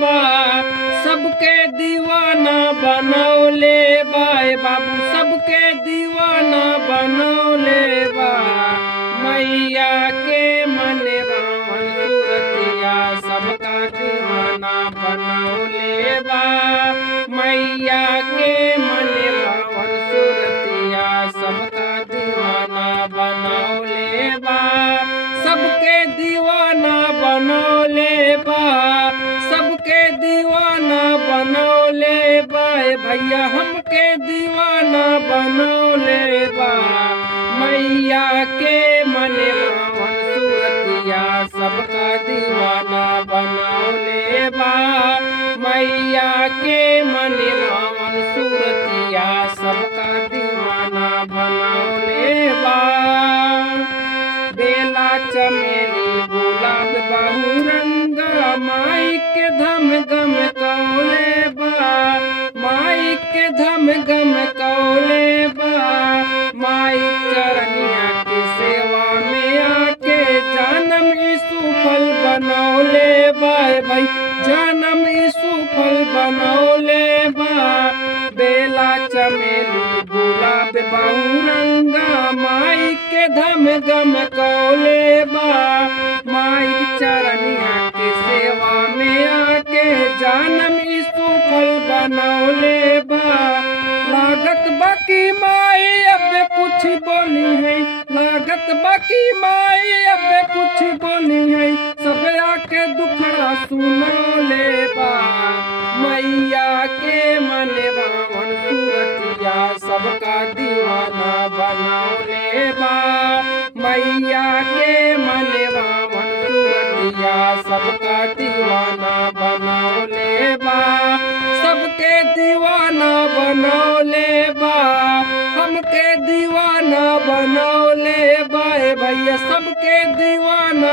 बा, सबके दीवाना बनौले बा ए बाबू, सबके दीवाना बनौले बा। मैया के मनवावन सूरतिया सबका दीवाना बनौले बा। मैया के मनवावन सूरतिया सबका दीवाना बनौले बा। सबके दीवाना बनौले बा, सबके दीवाना बनौले बा ए भैया, हमके दीवाना बनौले बा। मैया के मनवावन सूरतिया सबका दीवाना बनौले बा। मैया के मनवावन सूरतिया सबका दीवाना बनौले बा। बेला चमेली गुलाब बहुरंगा, माई के धम गम कौले बा, माई के धम गम कौले बा। माई चरनिया के सेवा में आके जानम यीशु फल बनौले बा भाई, जानम यीशु फल बनौले बा। बेला चमेली गुलाब बहुरंगा, माई के धम गम कौले बा। माई चरनिया के सेवा में आके जानम यीशु फल बनौले बा। लागत बाकी माई अब कुछ बोली है, लागत बाकी माई अब कुछ बोली है, सब आके दुखड़ा सुनौले बा। मैया के मनवावन सूरतिया सबका दीवाना बनौले बा। मैया के मनवावन सूरतिया सबका दीवाना बनौले बा। सबके दीवाना बनौले बा, हमके दीवाना बनौले बा ए भैया, सबके दीवाना